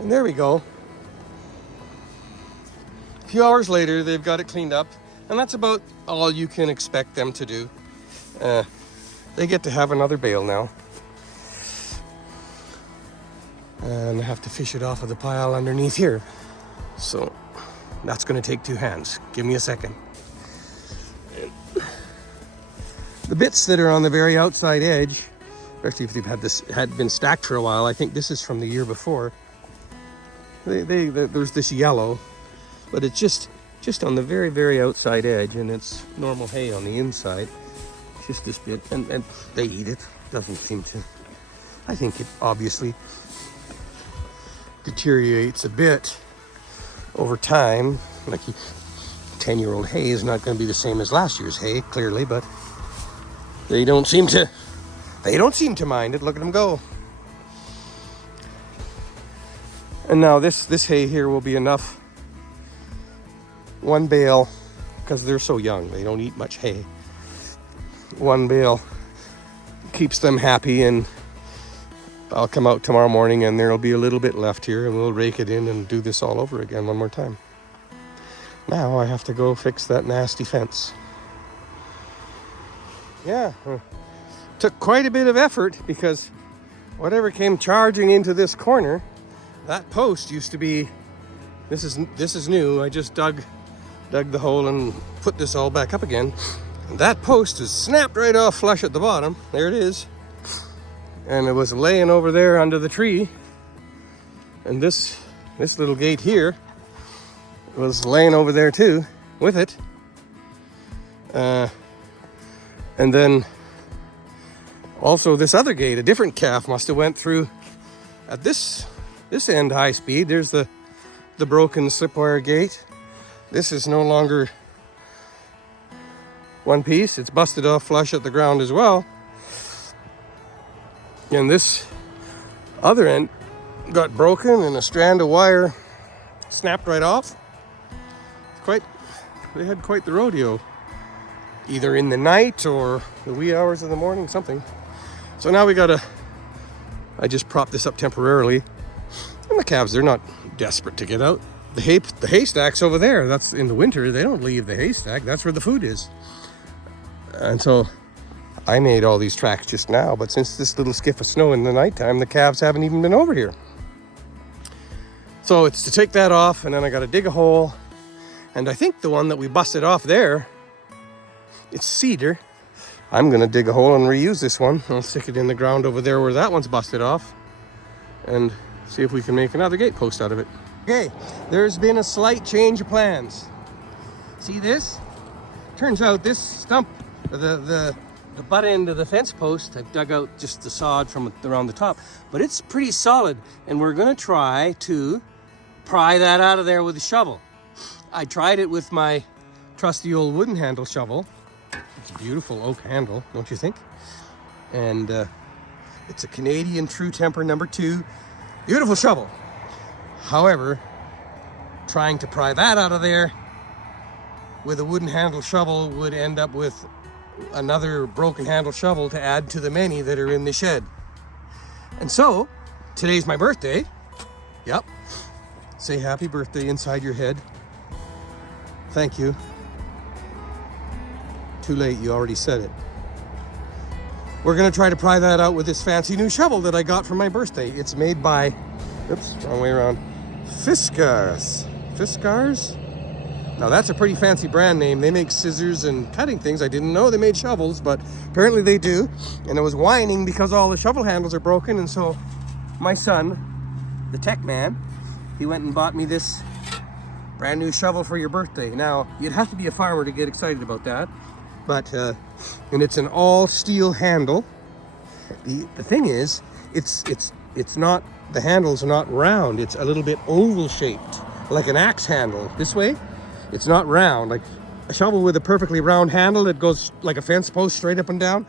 And there we go. A few hours later, they've got it cleaned up, and that's about all you can expect them to do. They get to have another bale now. And I have to fish it off of the pile underneath here. So that's going to take 2 hands. Give me a second. And the bits that are on the very outside edge, especially if they've had been stacked for a while, I think this is from the year before. There's this yellow, but it's just on the very, very outside edge, and it's normal hay on the inside. Just this bit, and they eat it. Doesn't seem to. I think it obviously deteriorates a bit over time. Like 10-year-old hay is not going to be the same as last year's hay, clearly, but they don't seem to mind it. Look at them go. And now this hay here will be enough. 1 bale, because they're so young, they don't eat much hay. 1 bale keeps them happy, and I'll come out tomorrow morning and there'll be a little bit left here, and we'll rake it in and do this all over again one more time. Now I have to go fix that nasty fence. Yeah, took quite a bit of effort, because whatever came charging into this corner, that post used to be, this is new. I just dug the hole and put this all back up again. And that post is snapped right off flush at the bottom. There it is. And it was laying over there under the tree. And this little gate here was laying over there too with it. And then also this other gate, a different calf must have went through at this end high speed. There's the broken slipwire gate. This is no longer one piece. It's busted off flush at the ground as well. And this other end got broken, and a strand of wire snapped right off. They had quite the rodeo, either in the night or the wee hours of the morning, something. So now I just propped this up temporarily. And the calves, they're not desperate to get out. The haystack's over there. That's in the winter. They don't leave the haystack. That's where the food is. And so I made all these tracks just now, but since this little skiff of snow in the nighttime, the calves haven't even been over here. So it's to take that off, and then I got to dig a hole. And I think the one that we busted off there, it's cedar. I'm going to dig a hole and reuse this one. I'll stick it in the ground over there where that one's busted off, and see if we can make another gate post out of it. Okay, there's been a slight change of plans. See this? Turns out this stump, the butt end of the fence post, I've dug out just the sod from around the top, but it's pretty solid, and we're gonna try to pry that out of there with a shovel. I tried it with my trusty old wooden handle shovel. It's a beautiful oak handle, don't you think? And it's a Canadian True Temper number 2. Beautiful shovel. However, trying to pry that out of there with a wooden handle shovel would end up with another broken handle shovel to add to the many that are in the shed. And so, today's my birthday. Yep. Say happy birthday inside your head. Thank you. Too late, you already said it. We're gonna try to pry that out with this fancy new shovel that I got for my birthday. It's made by, oops, wrong way around, Fiskars. Fiskars? Now that's a pretty fancy brand name. They make scissors and cutting things. I didn't know they made shovels, but apparently they do. And it was whining because all the shovel handles are broken. And so my son, the tech man, he went and bought me this brand new shovel for your birthday. Now, you'd have to be a farmer to get excited about that. But, and it's an all steel handle. The thing is, it's not, the handle's not round. It's a little bit oval shaped, like an axe handle. This way, it's not round. Like a shovel with a perfectly round handle that goes like a fence post straight up and down,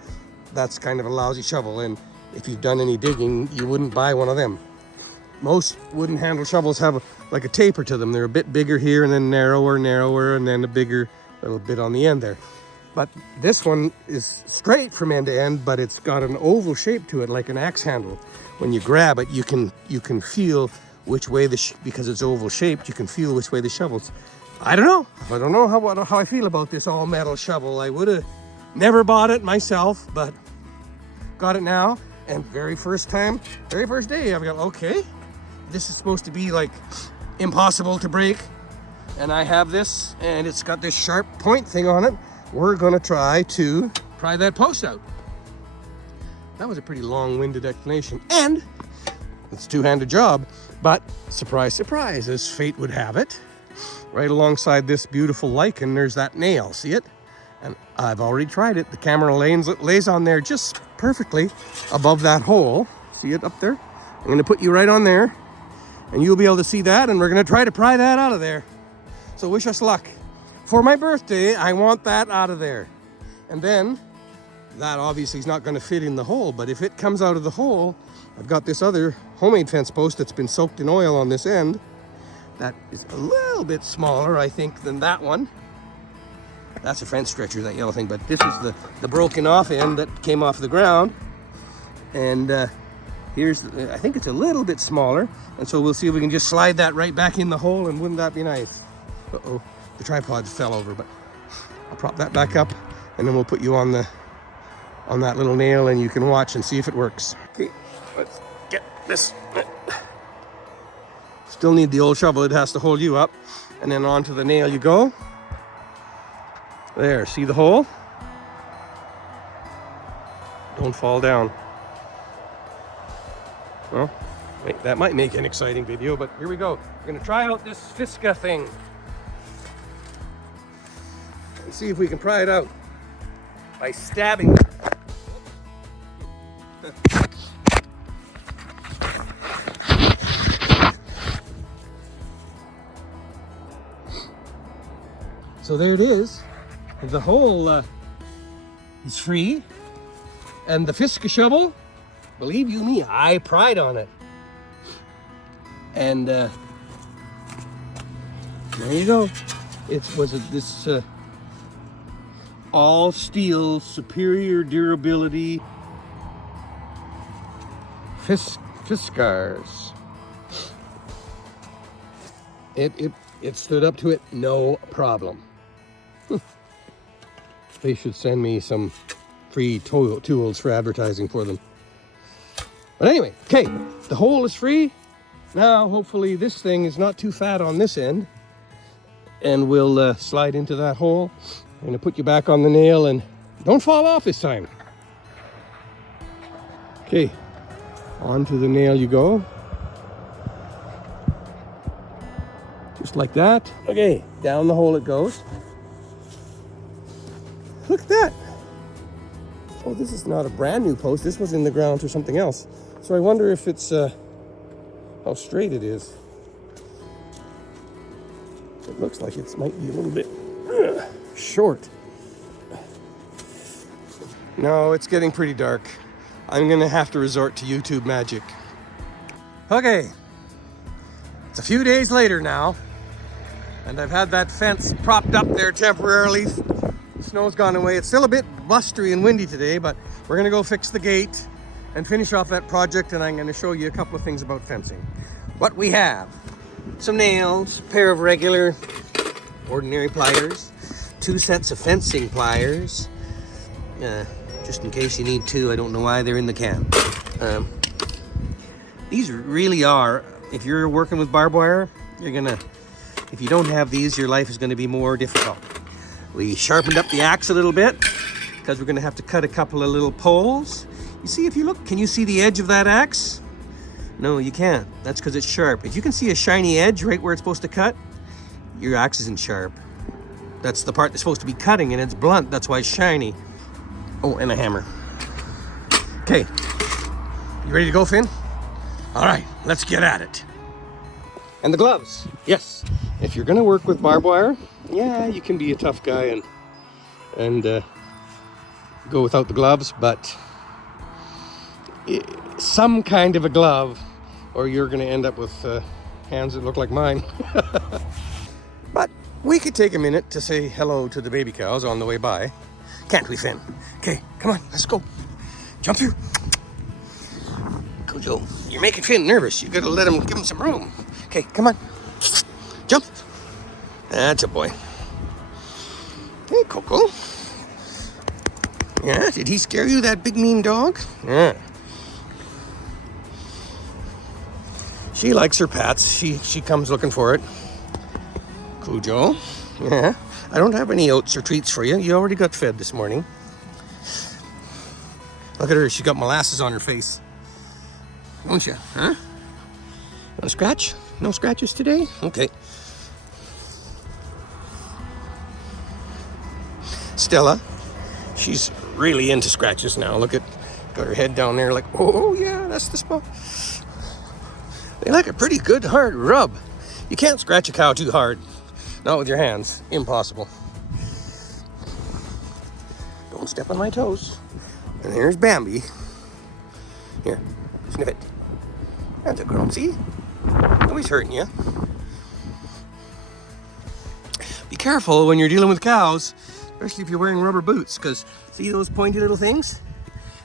that's kind of a lousy shovel. And if you've done any digging, you wouldn't buy one of them. Most wooden handle shovels have like a taper to them. They're a bit bigger here and then narrower, and then a bigger little bit on the end there. But this one is straight from end to end, but it's got an oval shape to it, like an axe handle. When you grab it, you can feel which way because it's oval shaped, you can feel which way the shovel's. I don't know. I don't know how I feel about this all metal shovel. I would have never bought it myself, but got it now. And very first day, I've got, okay, this is supposed to be like impossible to break. And I have this, and it's got this sharp point thing on it. We're gonna try to pry that post out. That was a pretty long-winded explanation, and it's a two-handed job, but surprise, surprise, as fate would have it, right alongside this beautiful lichen, there's that nail, see it? And I've already tried it. The camera lays on there just perfectly above that hole. See it up there? I'm gonna put you right on there, and you'll be able to see that, and we're gonna try to pry that out of there. So wish us luck. For my birthday, I want that out of there. And then, that obviously is not gonna fit in the hole, but if it comes out of the hole, I've got this other homemade fence post that's been soaked in oil on this end. That is a little bit smaller, I think, than that one. That's a fence stretcher, that yellow thing, but this is the broken off end that came off the ground. And here's, I think it's a little bit smaller, and so we'll see if we can just slide that right back in the hole, and wouldn't that be nice? Uh-oh, the tripod fell over, but I'll prop that back up, and then we'll put you on that little nail, and you can watch and see if it works. Okay, let's get this. Still need the old shovel, it has to hold you up, and then onto the nail you go. There, see the hole? Don't fall down. Well, wait, that might make an exciting video, but here we go. We're gonna try out this Fiska thing and see if we can pry it out by stabbing. So there it is. The hole is free, and the Fiska shovel, believe you me, I pried on it. And there you go. It was this all steel, superior durability Fiskars. It stood up to it, no problem. They should send me some free tools for advertising for them. But anyway, okay, the hole is free. Now, hopefully this thing is not too fat on this end, and we'll slide into that hole. I'm gonna put you back on the nail, and don't fall off this time. Okay, onto the nail you go. Just like that. Okay, down the hole it goes. Look at that. Oh, this is not a brand new post. This was in the ground or something else. So I wonder if it's, how straight it is. It looks like it might be a little bit short. No, it's getting pretty dark. I'm gonna have to resort to YouTube magic. Okay, it's a few days later now, and I've had that fence propped up there temporarily. The snow's gone away. It's still a bit blustery and windy today, but we're gonna go fix the gate and finish off that project, and I'm gonna show you a couple of things about fencing. What we have: some nails, a pair of regular, ordinary pliers, 2 sets of fencing pliers, just in case you need 2. I don't know why they're in the can. These really are, if you're working with barbed wire, if you don't have these, your life is gonna be more difficult. We sharpened up the axe a little bit because we're gonna have to cut a couple of little poles. You see, if you look, can you see the edge of that axe? No, you can't. That's because it's sharp. If you can see a shiny edge right where it's supposed to cut, your axe isn't sharp. That's the part that's supposed to be cutting, and it's blunt. That's why it's shiny. Oh, and a hammer. Okay, you ready to go, Finn? All right, let's get at it. And the gloves. Yes, if you're gonna work with barbed wire, yeah, you can be a tough guy and go without the gloves, but some kind of a glove, or you're gonna end up with hands that look like mine. But we could take a minute to say hello to the baby cows on the way by. Can't we, Finn? Okay, come on, let's go. Jump through. Cujo, you're making Finn nervous. You gotta let him, give him some room. Okay, come on. Jump. That's a boy. Hey, Coco. Yeah, did he scare you, that big mean dog? Yeah. She likes her pats. She comes looking for it. Cujo. Yeah. I don't have any oats or treats for you. You already got fed this morning. Look at her. She got molasses on her face. Don't you? Huh? Want to scratch? No scratches today? Okay. Stella. She's really into scratches now. Look at, got her head down there like, oh yeah, that's the spot. They like a pretty good hard rub. You can't scratch a cow too hard. Not with your hands. Impossible. Don't step on my toes. And here's Bambi. Here, sniff it. That's a girl. See? Nobody's hurting you. Be careful when you're dealing with cows, especially if you're wearing rubber boots, because see those pointy little things?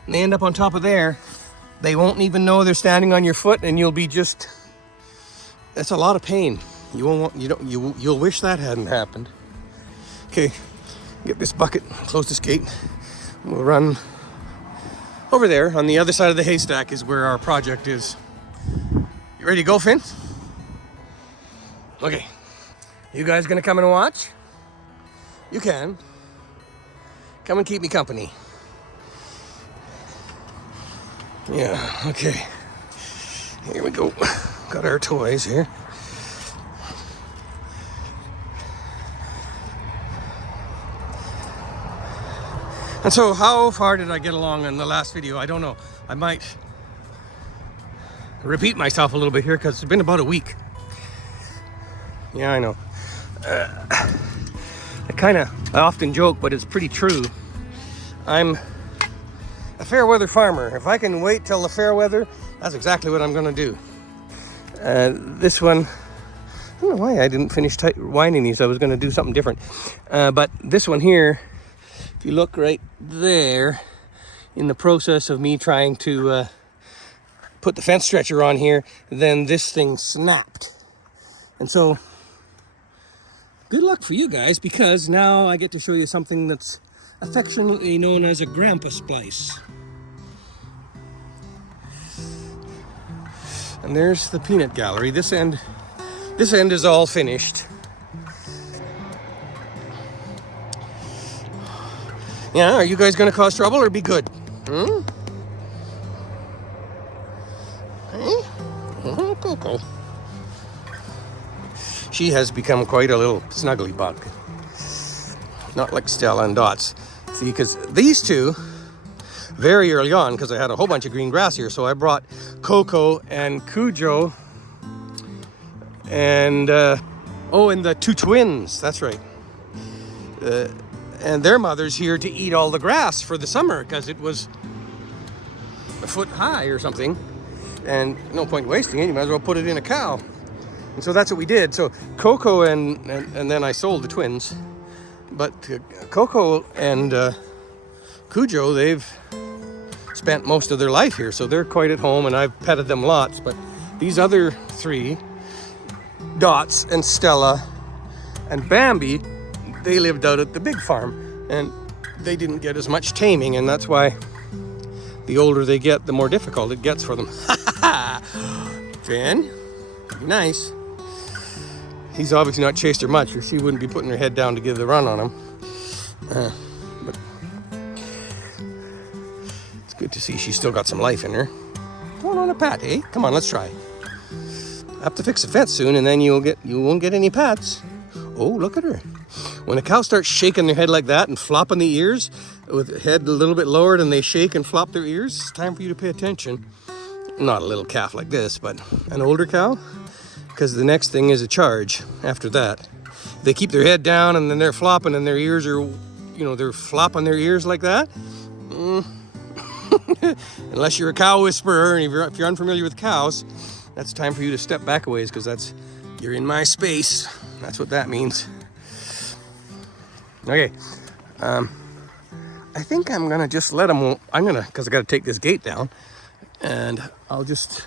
And they end up on top of there. They won't even know they're standing on your foot, and you'll be just, that's a lot of pain. You'll wish that hadn't happened. Okay, get this bucket, close this gate. We'll run over there. On the other side of the haystack is where our project is. You ready to go, Finn? Okay. You guys gonna come and watch? You can. Come and keep me company. Yeah, okay. Here we go. Got our toys here. And so how far did I get along in the last video? I don't know. I might repeat myself a little bit here because it's been about a week. Yeah, I know. I often joke, but it's pretty true. I'm a fair weather farmer. If I can wait till the fair weather, that's exactly what I'm gonna do. This one, I don't know why I didn't finish winding these. I was gonna do something different. But this one here, if you look right there, in the process of me trying to put the fence stretcher on here, then this thing snapped. And so, good luck for you guys, because now I get to show you something that's affectionately known as a Grampa Splice. And there's the peanut gallery. This end is all finished. Yeah, are you guys gonna cause trouble or be good? Hmm? Hey? Oh, Coco. She has become quite a little snuggly bug. Not like Stella and Dots. See, because these two, very early on, because I had a whole bunch of green grass here, so I brought Coco and Cujo and, and the two twins, that's right. And their mother's here to eat all the grass for the summer because it was a foot high or something. And no point wasting it, you might as well put it in a cow. And so that's what we did. So Coco and then I sold the twins. But Coco and Cujo, they've spent most of their life here. So they're quite at home and I've petted them lots. But these other three, Dots and Stella and Bambi, they lived out at the big farm and they didn't get as much taming, and that's why the older they get, the more difficult it gets for them. Finn, be nice. He's obviously not chased her much or she wouldn't be putting her head down to give the run on him. But it's good to see she's still got some life in her. Going on a pat, eh? Come on, let's try. I have to fix the fence soon and then you won't get any pats. Oh, look at her. When a cow starts shaking their head like that and flopping the ears, with the head a little bit lowered and they shake and flop their ears, it's time for you to pay attention. Not a little calf like this, but an older cow, because the next thing is a charge after that. They keep their head down and then they're flopping and their ears are, they're flopping their ears like that. Unless you're a cow whisperer and if you're unfamiliar with cows, that's time for you to step back a ways, because you're in my space. That's what that means. Okay, I think I'm gonna just let them, because I gotta take this gate down. And I'll just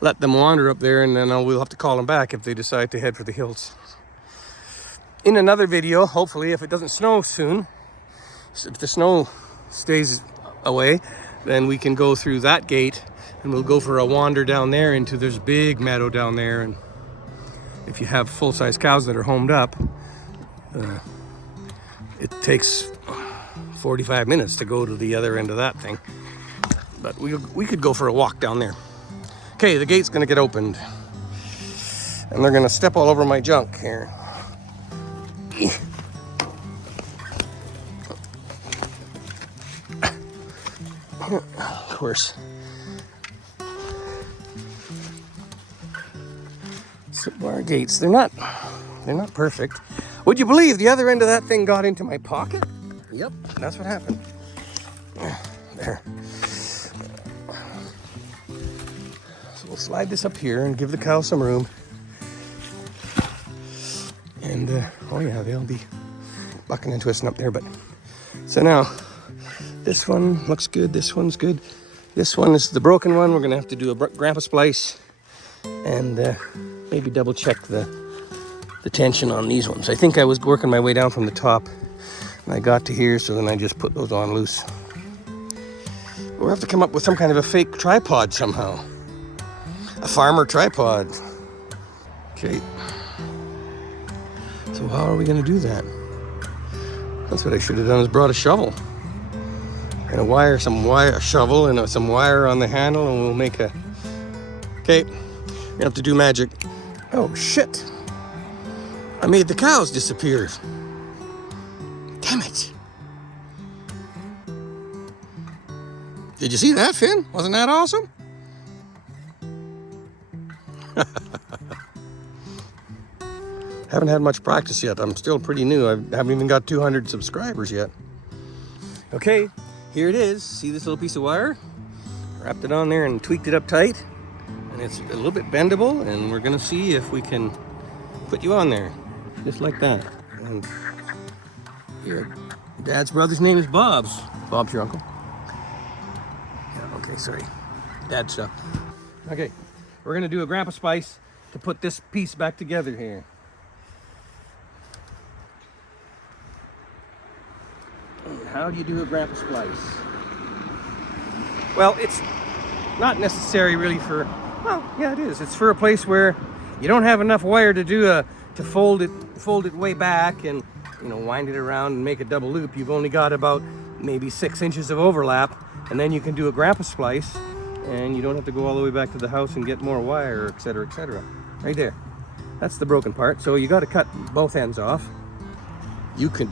let them wander up there, and then we'll have to call them back if they decide to head for the hills. In another video, hopefully, if it doesn't snow soon, if the snow stays away, then we can go through that gate and we'll go for a wander down there into this big meadow down there. And if you have full-size cows that are homed up, it takes 45 minutes to go to the other end of that thing. But we could go for a walk down there. Okay, the gate's gonna get opened. And they're gonna step all over my junk here. Of course. So our gates, they're not perfect. Would you believe the other end of that thing got into my pocket? Yep, that's what happened. There. So we'll slide this up here and give the cow some room. And oh yeah, they'll be bucking and twisting up there. But so now this one looks good. This one's good. This one is the broken one. We're gonna have to do a Grampa Splice and maybe double check the tension on these ones. I think I was working my way down from the top and I got to here, so then I just put those on loose. We'll have to come up with some kind of a fake tripod somehow. A farmer tripod. Okay. So how are we gonna do that? That's what I should have done, is brought a shovel. And a shovel and some wire on the handle, and we'll make a... Okay, we have to do magic. Oh shit! I made the cows disappear. Damn it! Did you see that, Finn? Wasn't that awesome? Haven't had much practice yet. I'm still pretty new. I haven't even got 200 subscribers yet. Okay, here it is. See this little piece of wire? Wrapped it on there and tweaked it up tight. And it's a little bit bendable, and we're gonna see if we can put you on there. Just like that. And your dad's brother's name is Bob's. Bob's your uncle. Yeah, okay, sorry. Dad stuff. Okay, we're gonna do a Grampa Splice to put this piece back together here. How do you do a Grampa Splice? Well, it's not necessary really for, well, yeah, it is. It's for a place where you don't have enough wire to do to fold it way back and, you know, wind it around and make a double loop. You've only got about maybe 6 inches of overlap, and then you can do a Grampa Splice, and you don't have to go all the way back to the house and get more wire, etc., etc. Right there. That's the broken part. So you got to cut both ends off. You could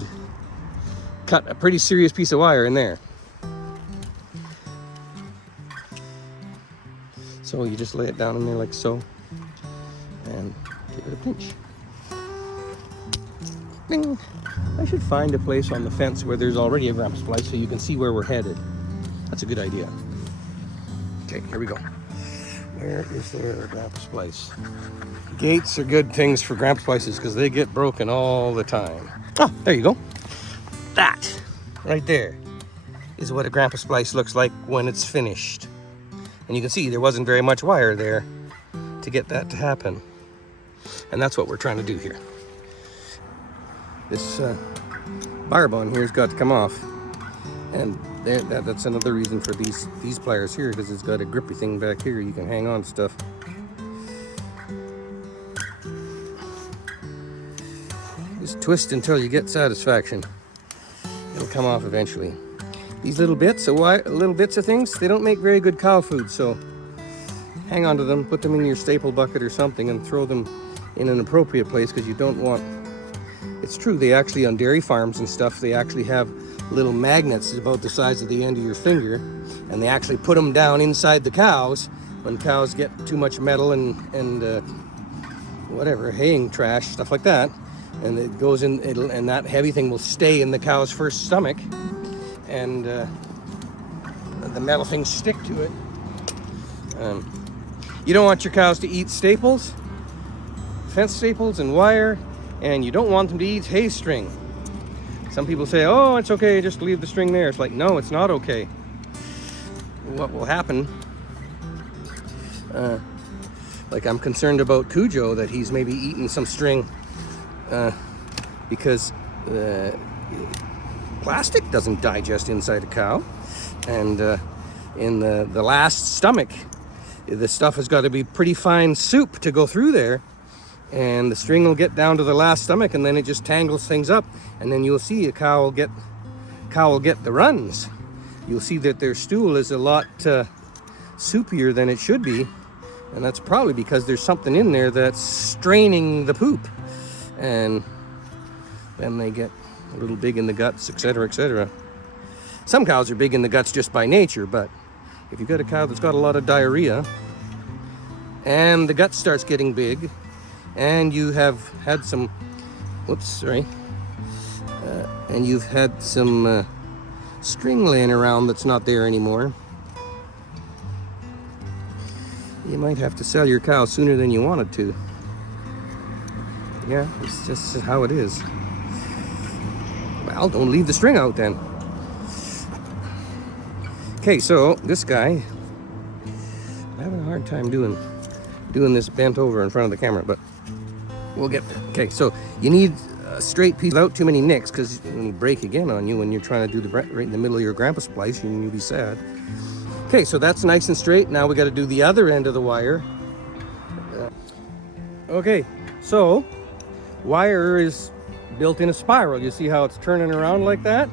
cut a pretty serious piece of wire in there. So you just lay it down in there like so, and give it a pinch. Bing. I should find a place on the fence where there's already a Grampa Splice so you can see where we're headed. That's a good idea. Okay, here we go. Where is there a Grampa Splice? Gates are good things for Grampa Splices because they get broken all the time. Oh, there you go. That right there is what a Grampa Splice looks like when it's finished. And you can see there wasn't very much wire there to get that to happen. And that's what we're trying to do here. This barb on here's got to come off. And that's another reason for these pliers here, because it's got a grippy thing back here. You can hang on to stuff. Just twist until you get satisfaction. It'll come off eventually. These little bits of things, they don't make very good cow food, so hang on to them, put them in your staple bucket or something, and throw them in an appropriate place, because you don't want... It's true, they actually, on dairy farms and stuff, they actually have little magnets about the size of the end of your finger, and they actually put them down inside the cows when cows get too much metal and whatever, haying trash, stuff like that, and it goes in, and that heavy thing will stay in the cow's first stomach, and the metal things stick to it. You don't want your cows to eat staples, fence staples and wire, and you don't want them to eat hay string. Some people say, oh, it's okay, just leave the string there. It's like, no, it's not okay. What will happen Like I'm concerned about Cujo, that he's maybe eaten some string because plastic doesn't digest inside a cow. And in the last stomach, the stuff has got to be pretty fine soup to go through there. And the string will get down to the last stomach, and then it just tangles things up. And then you'll see a cow will get the runs. You'll see that their stool is a lot soupier than it should be. And that's probably because there's something in there that's straining the poop. And then they get a little big in the guts, etc., etc. Some cows are big in the guts just by nature, but if you've got a cow that's got a lot of diarrhea and the gut starts getting big, and you have had some, and you've had some string laying around that's not there anymore, you might have to sell your cow sooner than you wanted to. Yeah, it's just how it is. Well, don't leave the string out then. Okay, so this guy, I'm having a hard time doing this bent over in front of the camera, but we'll get there. Okay, so you need a straight piece without too many nicks, because when you break again on you when you're trying to do right in the middle of your Grampa splice, you'll be sad. Okay, so that's nice and straight. Now we got to do the other end of the wire. Okay, so wire is built in a spiral. You see how it's turning around like that?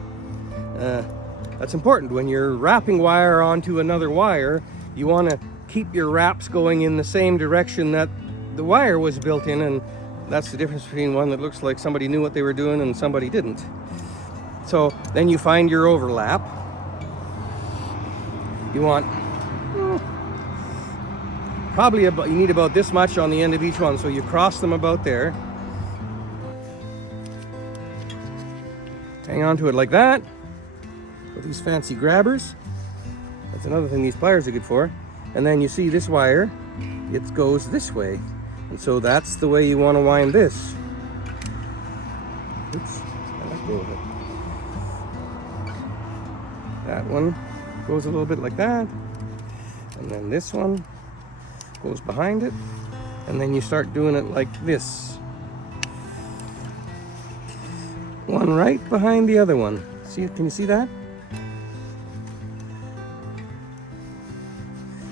That's important. When you're wrapping wire onto another wire, you want to keep your wraps going in the same direction that the wire was built in, and that's the difference between one that looks like somebody knew what they were doing and somebody didn't. So then you find your overlap. You want you need about this much on the end of each one, so you cross them about there. Hang on to it like that with these fancy grabbers. That's another thing these pliers are good for. And then you see this wire, it goes this way. And so that's the way you want to wind this. Oops, I let go of it. That one goes a little bit like that. And then this one goes behind it. And then you start doing it like this. One right behind the other one. See, can you see that?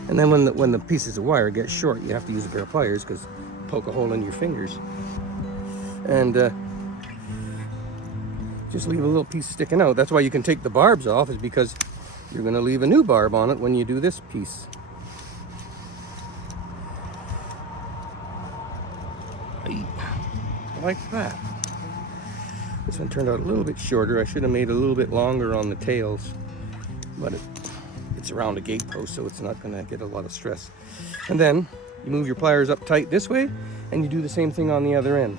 And then when the pieces of wire get short, you have to use a pair of pliers, because poke a hole in your fingers. And just leave a little piece sticking out. That's why you can take the barbs off, is because you're going to leave a new barb on it when you do this piece. Like that. This one turned out a little bit shorter. I should have made it a little bit longer on the tails, but it's around a gate post, so it's not going to get a lot of stress. And then you move your pliers up tight this way, and you do the same thing on the other end.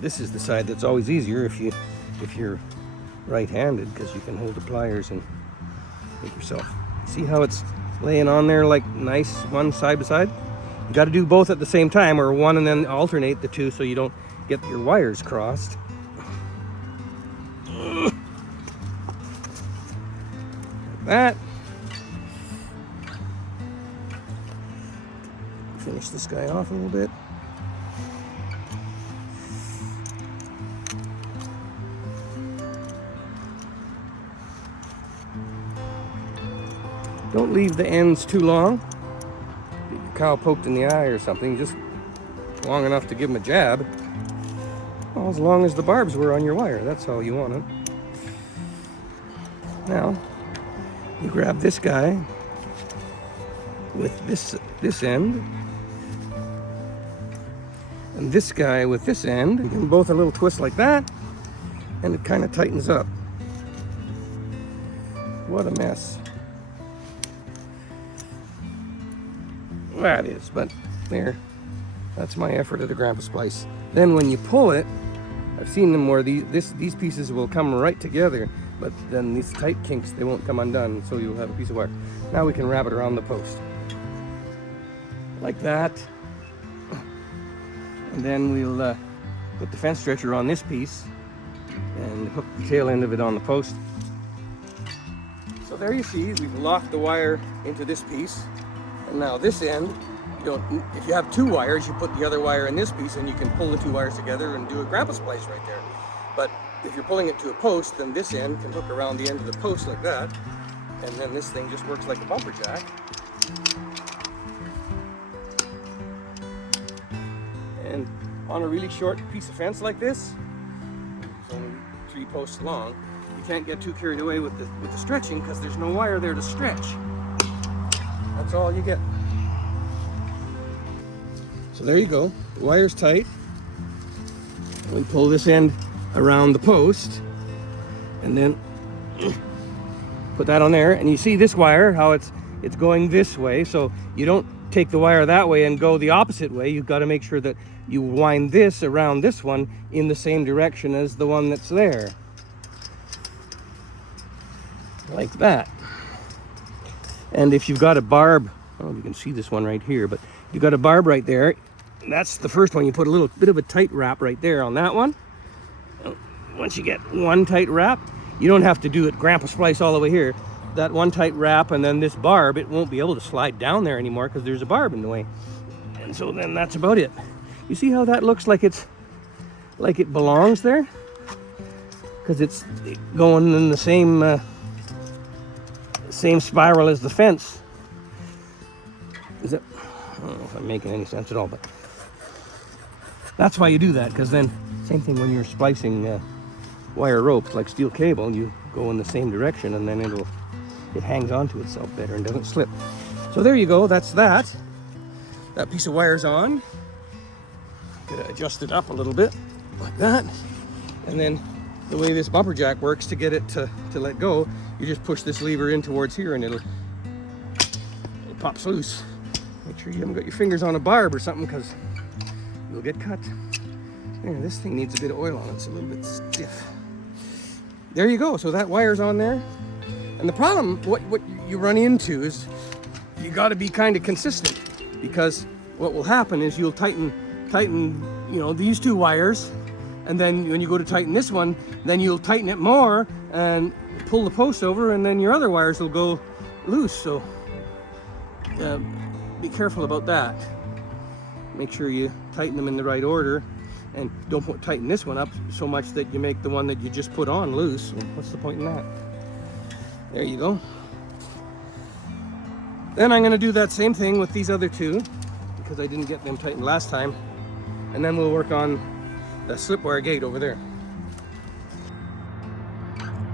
This is the side that's always easier if you're right-handed, because you can hold the pliers and make yourself. See how it's laying on there like nice, one side by side? You got to do both at the same time, or one and then alternate the two, so you don't get your wires crossed. Like that. Finish this guy off a little bit. Don't leave the ends too long. Get your cow poked in the eye or something, just long enough to give him a jab. Well, as long as the barbs were on your wire, that's all you want it. Now, you grab this guy with this end, and this guy with this end. You give them both a little twist like that, and it kind of tightens up. What a mess. That is, but there. That's my effort at a Grampa splice. Then when you pull it, I've seen them where these pieces will come right together, but then these tight kinks, they won't come undone, so you'll have a piece of wire. Now we can wrap it around the post. Like that. And then we'll put the fence stretcher on this piece. and hook the tail end of it on the post. So there you see, we've locked the wire into this piece, and now this end, if you have two wires, you put the other wire in this piece and you can pull the two wires together and do a Grampa Splice right there. But if you're pulling it to a post, then this end can hook around the end of the post like that, and then this thing just works like a bumper jack. And on a really short piece of fence like this, it's only 3 posts long, you can't get too carried away with the stretching because there's no wire there to stretch. That's all you get. So there you go, the wire's tight. We pull this end around the post and then put that on there, and you see this wire, how it's going this way, so you don't take the wire that way and go the opposite way. You've got to make sure that you wind this around this one in the same direction as the one that's there, like that. And if you've got a barb, I don't know if you can see this one right here, but you've got a barb right there, that's the first one. You put a little bit of a tight wrap right there on that one. Once you get one tight wrap, you don't have to do it Grampa Splice all the way here. That one tight wrap and then this barb, it won't be able to slide down there anymore because there's a barb in the way. And so then that's about it. You see how that looks like it belongs there? Because it's going in the same spiral as the fence. Is it? I don't know if I'm making any sense at all, but that's why you do that, because then same thing when you're splicing wire ropes like steel cable, you go in the same direction and then it hangs onto itself better and doesn't slip. So there you go, that's that. That piece of wire's on. Gotta adjust it up a little bit, like that. And then the way this bumper jack works, to get it to let go, you just push this lever in towards here and it pops loose. Make sure you haven't got your fingers on a barb or something, because you'll get cut. Yeah, this thing needs a bit of oil on it, it's a little bit stiff. There you go, so that wire's on there. And the problem, what you run into is you got to be kind of consistent, because what will happen is you'll tighten, these two wires, and then when you go to tighten this one, then you'll tighten it more and pull the post over, and then your other wires will go loose. So be careful about that. Make sure you tighten them in the right order, and don't tighten this one up so much that you make the one that you just put on loose. What's the point in that? There you go. Then I'm going to do that same thing with these other two, because I didn't get them tightened last time. And then we'll work on the slipwire gate over there.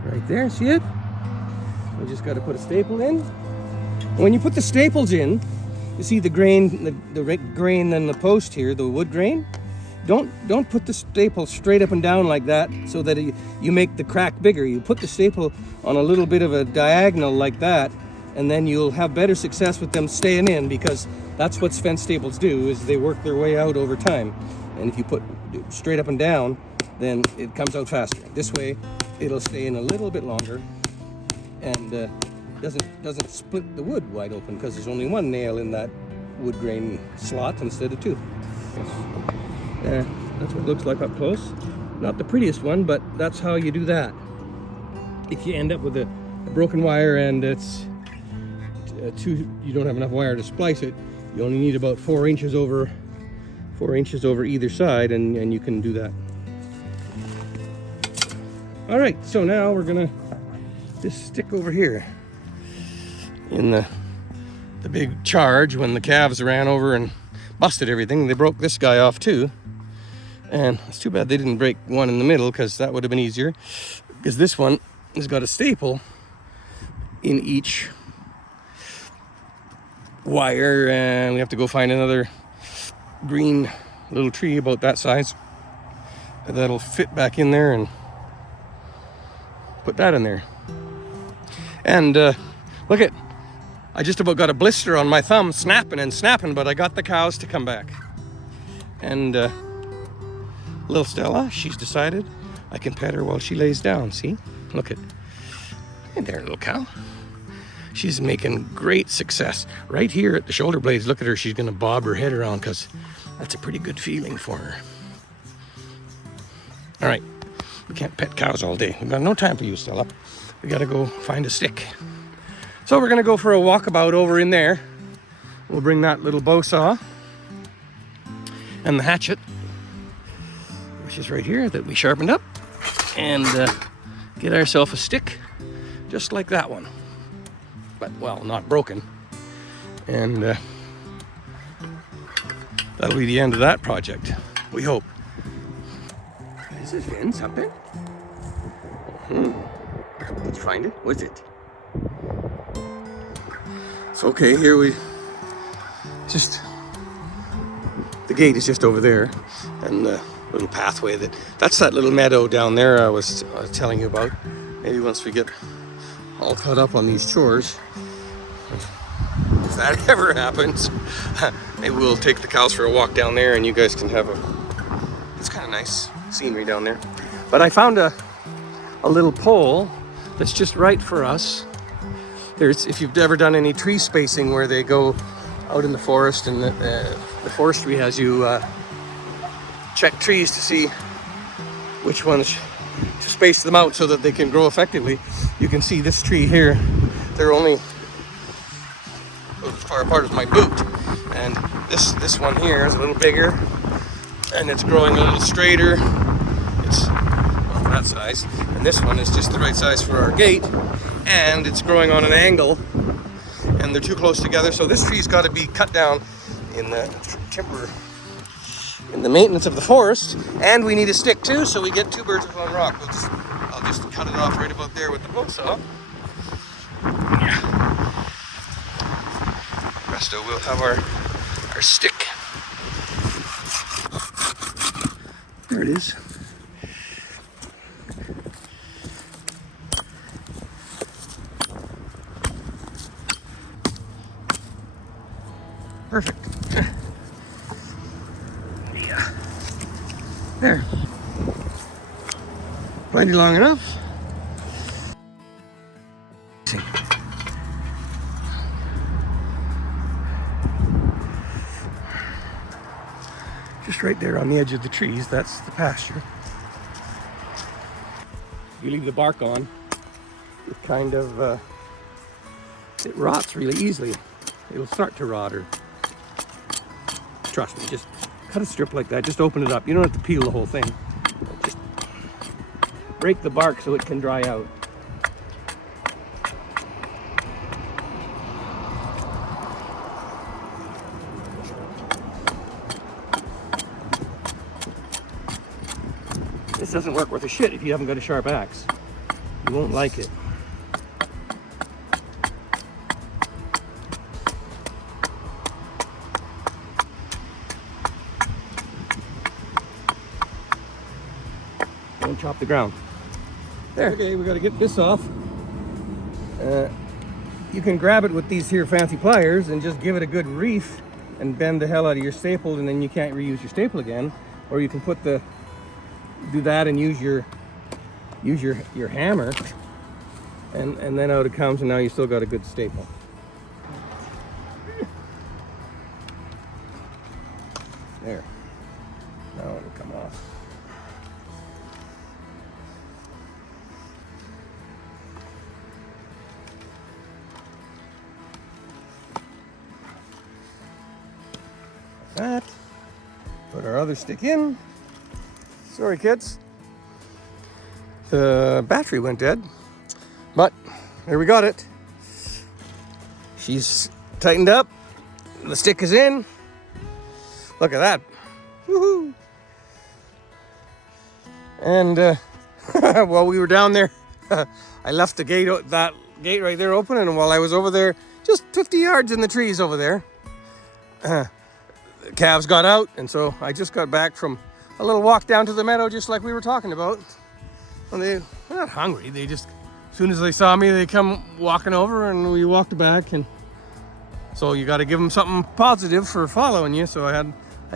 Right there, see it? We just got to put a staple in. And when you put the staples in, you see the grain, the grain in the post here, the wood grain? Don't put the staple straight up and down like that so that you make the crack bigger. You put the staple on a little bit of a diagonal like that, and then you'll have better success with them staying in, because that's what fence staples do, is they work their way out over time. And if you put straight up and down, then it comes out faster. This way, it'll stay in a little bit longer, and doesn't split the wood wide open, because there's only one nail in that wood grain slot instead of two. That's what it looks like up close. Not the prettiest one, but that's how you do that. If you end up with a broken wire and it's you don't have enough wire to splice it, you only need about 4 inches over either side, and you can do that. All right, so now we're gonna just stick over here in the big charge. When the calves ran over and busted everything, they broke this guy off too. And it's too bad they didn't break one in the middle, because that would have been easier, because this one has got a staple in each wire, and we have to go find another green little tree about that size that'll fit back in there and put that in there. And look at, I just about got a blister on my thumb snapping and snapping, but I got the cows to come back. And little Stella, she's decided I can pet her while she lays down. See? Look at, hey there, little cow. She's making great success. Right here at the shoulder blades, look at her. She's going to bob her head around, because that's a pretty good feeling for her. All right, We can't pet cows all day. We've got no time for you, Stella. We gotta go find a stick. So we're gonna go for a walkabout over in there. We'll bring that little bow saw and the hatchet, which is right here, that we sharpened up, and get ourselves a stick just like that one, but well, not broken. And that'll be the end of that project, we hope. Is this in something? Let's find it. What's it? It's okay. Here we just, the gate is just over there, and the little pathway, that's that little meadow down there I was telling you about. Maybe once we get all caught up on these chores, if that ever happens, maybe we'll take the cows for a walk down there, and you guys can have it's kind of nice scenery down there. But I found a little pole that's just right for us. If you've ever done any tree spacing where they go out in the forest, and the forestry has you check trees to see which ones to space them out so that they can grow effectively. You can see this tree here, they're only as far apart as my boot, and this one here is a little bigger, and it's growing a little straighter. It's that size, and this one is just the right size for our gate, and it's growing on an angle, and they're too close together. So this tree's got to be cut down in the timber, in the maintenance of the forest, and we need a stick too, so we get two birds with one rock. I'll just cut it off right about there with the bow saw. Yeah. Presto, we'll have our stick. There it is. Perfect. Yeah. There. Plenty long enough. Just right there on the edge of the trees, that's the pasture. If you leave the bark on, it kind of, it rots really easily. It'll start to rot, or trust me, just cut a strip like that, just open it up. You don't have to peel the whole thing. Just break the bark so it can dry out. This doesn't work worth a shit if you haven't got a sharp axe. You won't like it. Don't chop the ground. There. Okay, we got to get this off. You can grab it with these here fancy pliers and just give it a good reef and bend the hell out of your staple, and then you can't reuse your staple again. Or you can do that and use your hammer, and then out it comes, and now you still got a good staple. There. Now it'll come off. That. Put our other stick in. Sorry, kids. The battery went dead, but there we got it. She's tightened up. The stick is in. Look at that. Woohoo! And while we were down there, I left the gate, that gate right there open, and while I was over there, just 50 yards in the trees over there, the calves got out, and so I just got back from a little walk down to the meadow, just like we were talking about. And they're not hungry. They just, as soon as they saw me, they come walking over, and we walked back. And so you got to give them something positive for following you. So I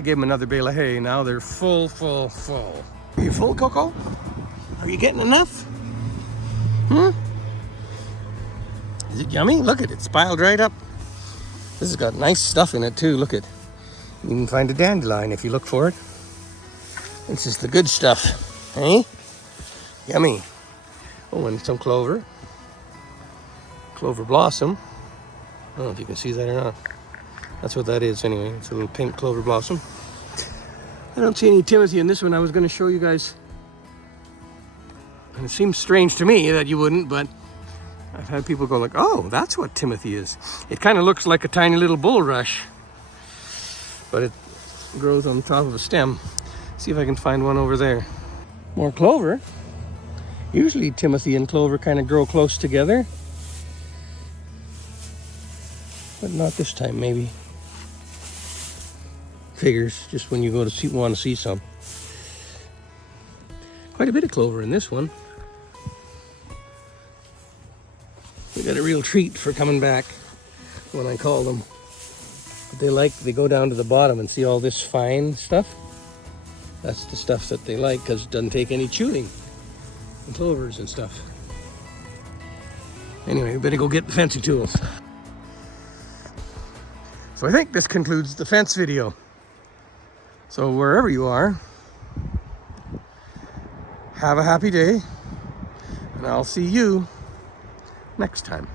gave them another bale of hay. Now they're full. Are you full, Coco? Are you getting enough? Is it yummy? Look at it. It's piled right up. This has got nice stuff in it too. Look at. You can find a dandelion if you look for it. This is the good stuff, eh? Yummy. Oh, and some clover. Clover blossom. I don't know if you can see that or not. That's what that is anyway. It's a little pink clover blossom. I don't see any Timothy in this one. I was going to show you guys. And it seems strange to me that you wouldn't, but I've had people go like, oh, that's what Timothy is. It kind of looks like a tiny little bulrush, but it grows on top of a stem. See if I can find one over there. More clover. Usually Timothy and clover kind of grow close together, but not this time, maybe. Figures, just when you go to want to see some. Quite a bit of clover in this one. We got a real treat for coming back when I call them. They go down to the bottom and see all this fine stuff. That's the stuff that they like because it doesn't take any chewing. And clovers and stuff. Anyway, we better go get the fencing tools. So I think this concludes the fence video. So wherever you are, have a happy day, and I'll see you next time.